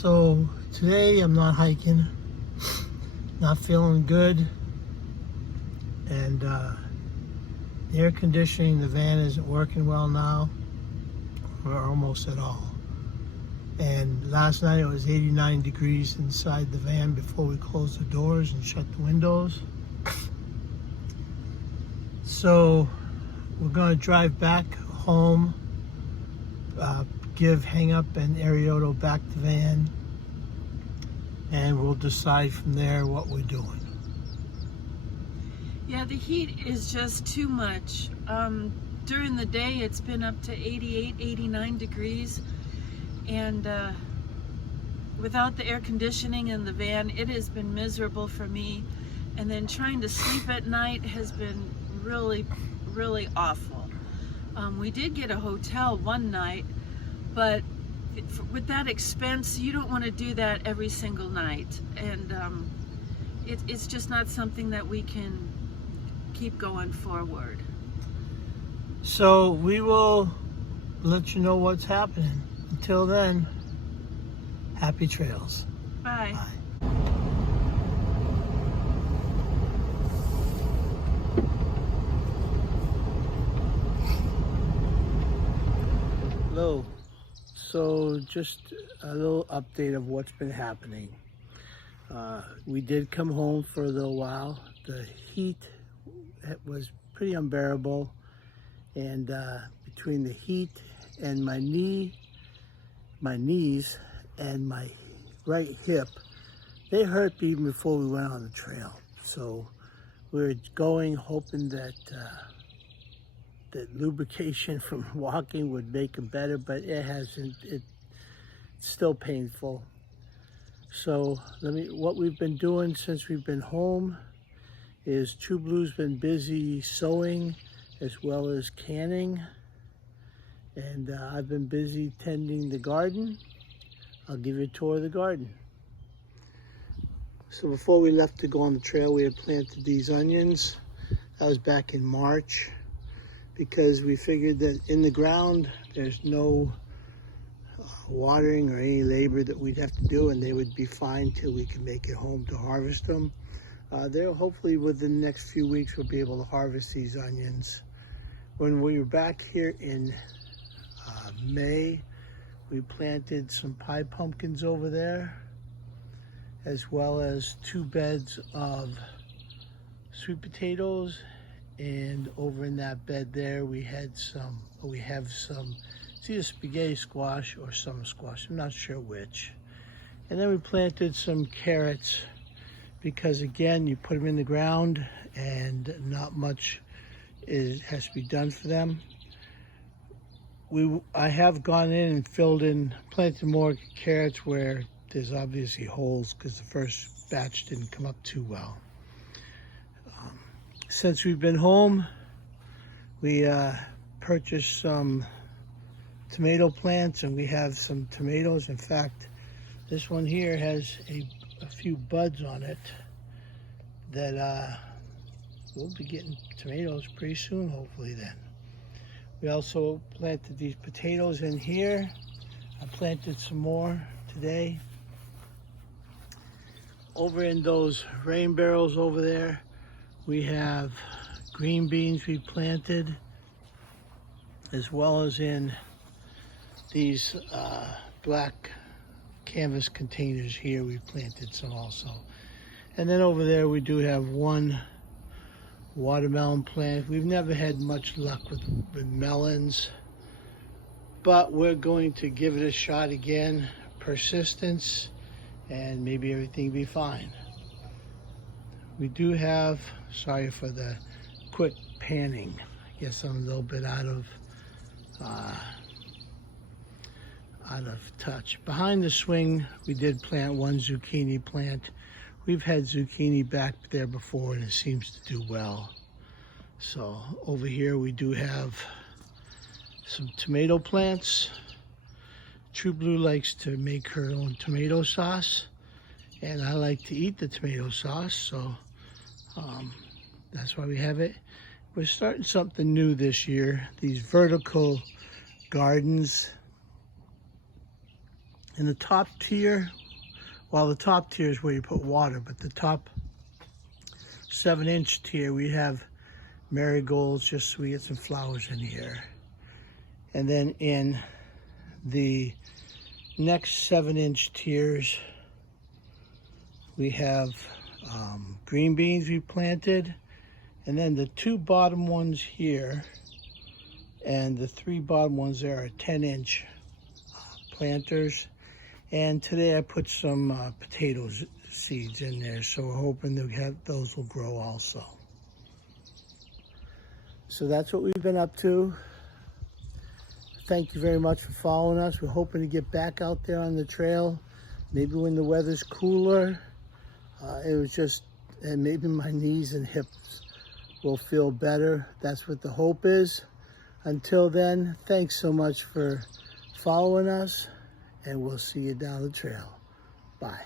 So today I'm not hiking, not feeling good, and the air conditioning in the van isn't working well now, or almost at all. And last night it was 89 degrees inside the van before we closed the doors and shut the windows. So we're going to drive back home, hang up and Arioto back the van, and we'll decide from there what we're doing. Yeah, the heat is just too much. During the day it's been up to 88, 89 degrees, and without the air conditioning in the van, it has been miserable for me. And then trying to sleep at night has been really, really awful. We did get a hotel one night, but with that expense, you don't want to do that every single night. And it's just not something that we can keep going forward. So we will let you know what's happening. Until then, happy trails. Bye. Bye. Hello. So just a little update of what's been happening. We did come home for a little while. The heat was pretty unbearable, and between the heat and my knees and my right hip, they hurt even before we went on the trail. So we were going hoping that that lubrication from walking would make it better, but it hasn't. It's still painful. So what we've been doing since we've been home is True Blue's been busy sewing as well as canning, and I've been busy tending the garden. I'll give you a tour of the garden. So before we left to go on the trail, we had planted these onions. That was back in March, because we figured that in the ground there's no watering or any labor that we'd have to do, and they would be fine till we could make it home to harvest them. They'll hopefully within the next few weeks we'll be able to harvest these onions. When we were back here in May, we planted some pie pumpkins over there, as well as 2 beds of sweet potatoes. And over in that bed there, we have some, it's either spaghetti squash or summer squash, I'm not sure which. And then we planted some carrots, because again, you put them in the ground and not much has to be done for them. I have gone in and planted more carrots where there's obviously holes, because the first batch didn't come up too well. Since we've been home, we purchased some tomato plants, and we have some tomatoes. In fact, this one here has a few buds on it that we'll be getting tomatoes pretty soon, hopefully then. We also planted these potatoes in here. I planted some more today. Over in those rain barrels over there, we have green beans we planted, as well as in these black canvas containers here, we planted some also. And then over there we do have one watermelon plant. We've never had much luck with melons, but we're going to give it a shot again. Persistence, and maybe everything will be fine. We do have, sorry for the quick panning, I guess I'm a little bit out of touch. Behind the swing, we did plant one zucchini plant. We've had zucchini back there before, and it seems to do well. So over here we do have some tomato plants. True Blue likes to make her own tomato sauce, and I like to eat the tomato sauce, so that's why we have it. We're starting something new this year, these vertical gardens. In the top tier, well, the top tier is where you put water, but the top 7-inch tier, we have marigolds just so we get some flowers in here. And then in the next 7-inch tiers, we have green beans we planted. And then the 2 bottom ones here and the 3 bottom ones there are 10-inch planters. And today I put some potato seeds in there, so we're hoping that those will grow also. So that's what we've been up to. Thank you very much for following us. We're hoping to get back out there on the trail, maybe when the weather's cooler. And maybe my knees and hips will feel better. That's what the hope is. Until then, thanks so much for following us, and we'll see you down the trail. Bye.